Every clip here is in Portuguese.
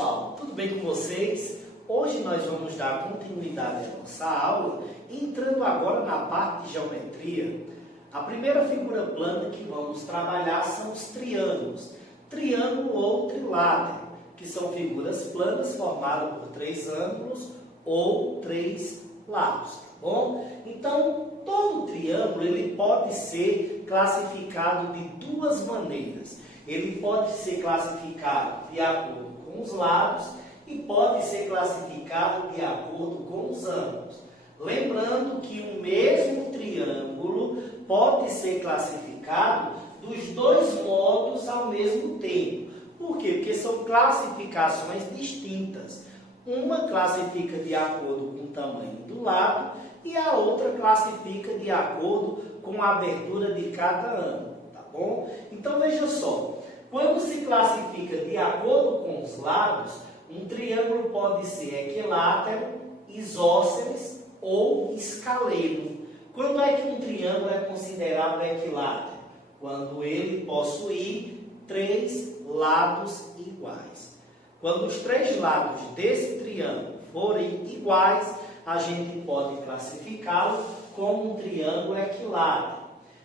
pessoal, tudo bem com vocês? Hoje nós vamos dar continuidade à nossa aula, entrando agora na parte de geometria. A primeira figura plana que vamos trabalhar são os triângulos, triângulo ou trilátero, que são figuras planas formadas por três ângulos ou três lados, tá bom? Então, todo triângulo ele pode ser classificado de duas maneiras. Ele pode ser classificado de acordo com os lados e pode ser classificado de acordo com os ângulos. Lembrando que o mesmo triângulo pode ser classificado dos dois modos ao mesmo tempo. Por quê? Porque são classificações distintas. Uma classifica de acordo com o tamanho do lado e a outra classifica de acordo com a abertura de cada ângulo, tá bom? Então veja só, quando se classifica de acordo com os lados, um triângulo pode ser equilátero, isósceles ou escaleno. Quando é que um triângulo é considerado equilátero? Quando ele possuir três lados iguais. Quando os três lados desse triângulo forem iguais, a gente pode classificá-lo como um triângulo equilátero.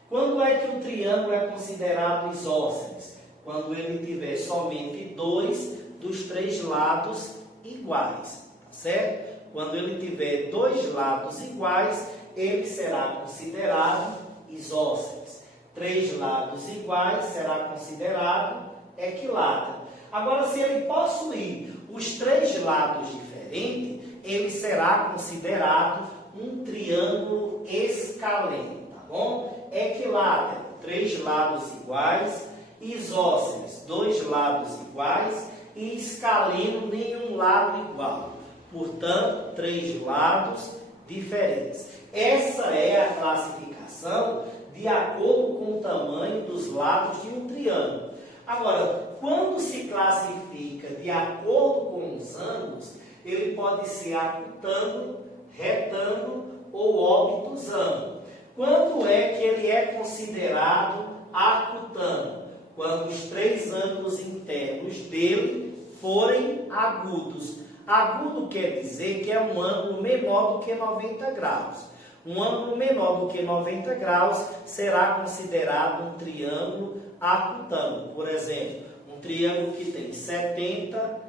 Quando é que um triângulo é considerado isósceles? Quando ele tiver somente dois dos três lados iguais, tá certo? Quando ele tiver dois lados iguais, ele será considerado isósceles. Três lados iguais será considerado equilátero. Agora, se ele possuir os três lados diferentes, ele será considerado um triângulo escaleno, tá bom? Equilátero, três lados iguais, isósceles, dois lados iguais e escaleno, nenhum lado igual. Portanto, três lados diferentes. Essa é a classificação de acordo com o tamanho dos lados de um triângulo. Agora, quando se classifica de acordo com os ângulos, ele pode ser acutângulo, retângulo ou obtusângulo. Quando é que ele é considerado acutângulo? Quando os três ângulos internos dele forem agudos. Agudo quer dizer que é um ângulo menor do que 90 graus. Um ângulo menor do que 90 graus será considerado um triângulo acutângulo. Por exemplo, um triângulo que tem 70,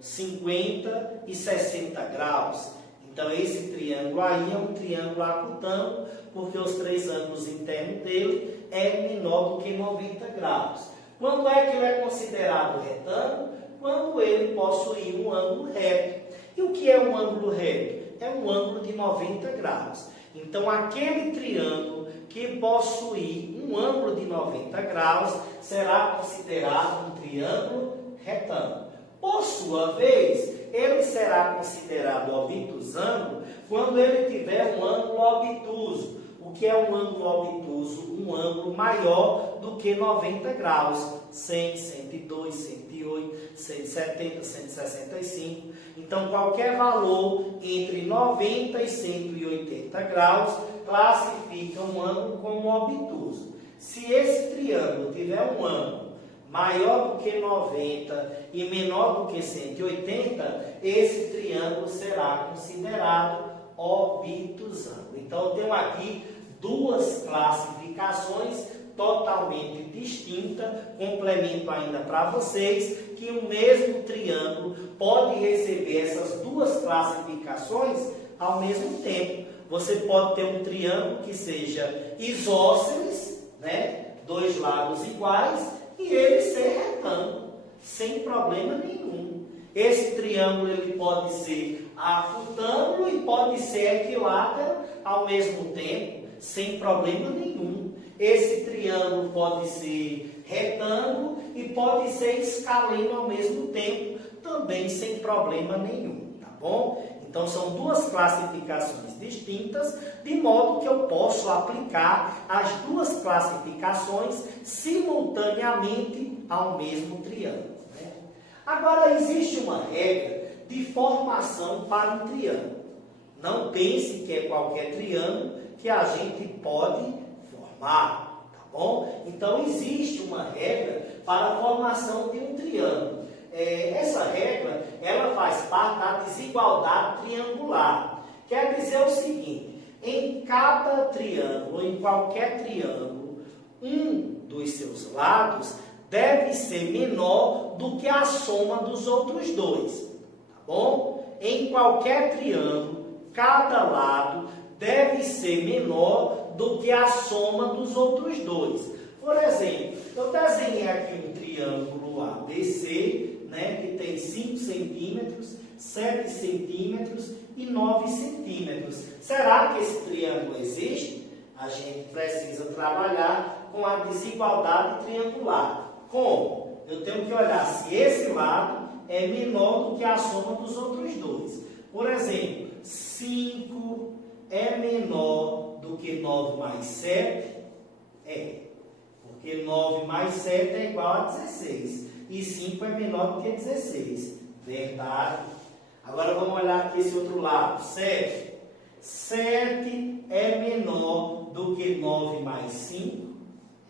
50 e 60 graus. Então, esse triângulo aí é um triângulo acutângulo, porque os três ângulos internos dele é menor do que 90 graus. Quando é que ele é considerado retângulo? Quando ele possuir um ângulo reto. E o que é um ângulo reto? É um ângulo de 90 graus. Então, aquele triângulo que possuir um ângulo de 90 graus será considerado um triângulo retângulo. Por sua vez, ele será considerado obtusângulo quando ele tiver um ângulo obtuso. O que é um ângulo obtuso? Um ângulo maior do que 90 graus. 100, 102, 108, 170, 165. Então, qualquer valor entre 90 e 180 graus classifica um ângulo como obtuso. Se esse triângulo tiver um ângulo maior do que 90 e menor do que 180, esse triângulo será considerado obtusângulo. Então, eu tenho aqui duas classificações totalmente distintas. Complemento ainda para vocês que o mesmo triângulo pode receber essas duas classificações ao mesmo tempo. Você pode ter um triângulo que seja isósceles, né? Dois lados iguais, e ele ser retângulo, sem problema nenhum. Esse triângulo ele pode ser acutângulo e pode ser equilátero ao mesmo tempo, sem problema nenhum. Esse triângulo pode ser retângulo e pode ser escaleno ao mesmo tempo, também sem problema nenhum, tá bom? Então, são duas classificações distintas, de modo que eu posso aplicar as duas classificações simultaneamente ao mesmo triângulo, né? Agora, existe uma regra de formação para um triângulo. Não pense que é qualquer triângulo que a gente pode formar, tá bom? Então, existe uma regra para a formação de um triângulo. essa regra, ela faz parte da desigualdade triangular. Quer dizer o seguinte, em cada triângulo, em qualquer triângulo, um dos seus lados deve ser menor do que a soma dos outros dois, tá bom? Em qualquer triângulo, cada lado deve ser menor do que a soma dos outros dois. Por exemplo, eu desenhei aqui um triângulo ABC, né, que tem 5 centímetros, 7 centímetros e 9 centímetros. Será que esse triângulo existe? A gente precisa trabalhar com a desigualdade triangular. Como? Eu tenho que olhar se esse lado é menor do que a soma dos outros dois. Por exemplo, 5 é menor do que 9 mais 7? É. Porque 9 mais 7 é igual a 16. E 5 é menor do que 16. Verdade. Agora vamos olhar aqui esse outro lado. 7. 7 é menor do que 9 mais 5?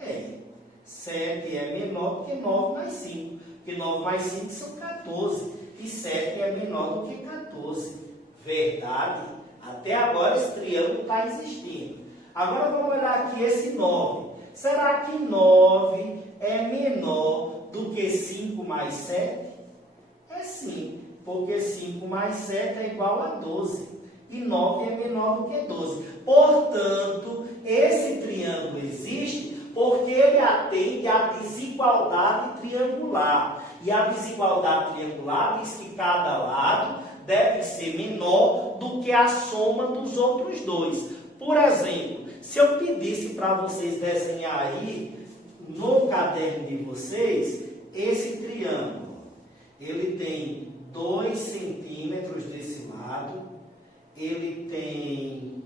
É. 7 é menor do que 9 mais 5. Porque 9 mais 5 são 14. E 7 é menor do que 14. Verdade. Até agora esse triângulo está existindo. Agora vamos olhar aqui esse 9. Será que 9 é menor do que 5 mais 7? É sim, porque 5 mais 7 é igual a 12. E 9 é menor do que 12. Portanto, esse triângulo existe porque ele atende à desigualdade triangular. E a desigualdade triangular diz que cada lado deve ser menor do que a soma dos outros dois. Por exemplo, se eu pedisse para vocês desenhar aí no caderno de vocês esse triângulo, ele tem 2 centímetros desse lado, ele tem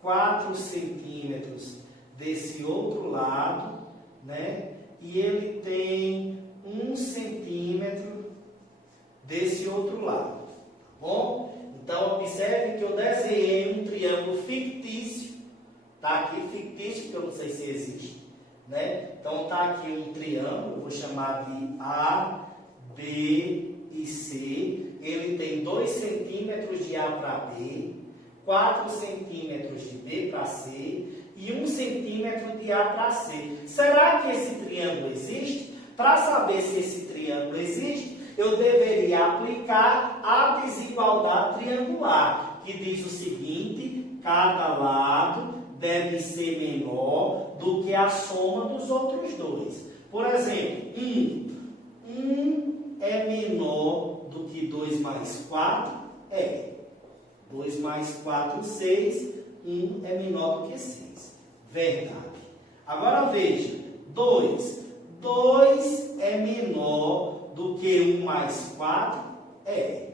4 centímetros desse outro lado, né? E ele tem 1 centímetro desse outro lado, tá bom? Então, observe que eu desenhei um triângulo fictício. Está aqui fictício, que eu não sei se existe, né? Então, está aqui um triângulo, vou chamar de A, B e C. Ele tem 2 centímetros de A para B, 4 centímetros de B para C e 1 centímetro de A para C. Será que esse triângulo existe? Para saber se esse triângulo existe, eu deveria aplicar a desigualdade triangular, que diz o seguinte: cada lado deve ser menor do que a soma dos outros dois. Por exemplo, 1 é menor do que 2 mais 4? É. 2 mais 4, 6. 1 é menor do que 6. Verdade. Agora veja, 2. 2 é menor do que 1 mais 4? É.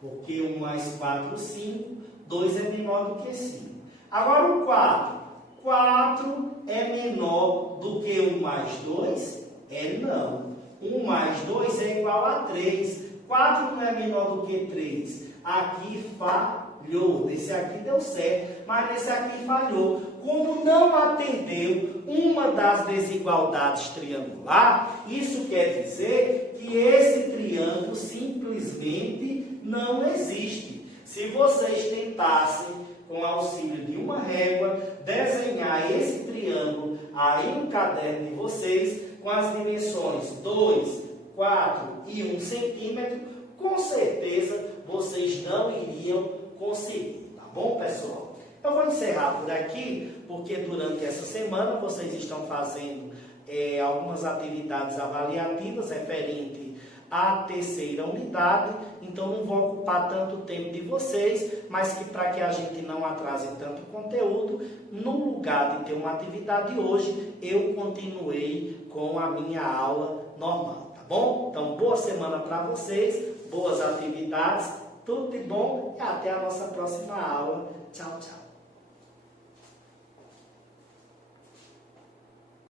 Porque 1 mais 4, 5. 2 é menor do que 5. Agora o 4. 4 é menor do que 1 mais 2? É não. 1 mais 2 é igual a 3. 4 não é menor do que 3. Aqui falhou. Nesse aqui deu certo, mas nesse aqui falhou. Como não atendeu uma das desigualdades triangular, isso quer dizer que esse triângulo simplesmente não existe. Se vocês tentassem, com auxílio de uma régua, desenhar esse triângulo aí no caderno de vocês, com as dimensões 2, 4 e 1 centímetro, com certeza vocês não iriam conseguir, tá bom, pessoal? Eu vou encerrar por aqui, porque durante essa semana vocês estão fazendo algumas atividades avaliativas referente à terceira unidade, então não vou ocupar tanto tempo de vocês, mas que para que a gente não atrase tanto conteúdo, no lugar de ter uma atividade hoje, eu continuei com a minha aula normal, tá bom? Então, boa semana para vocês, boas atividades, tudo de bom e até a nossa próxima aula. Tchau, tchau.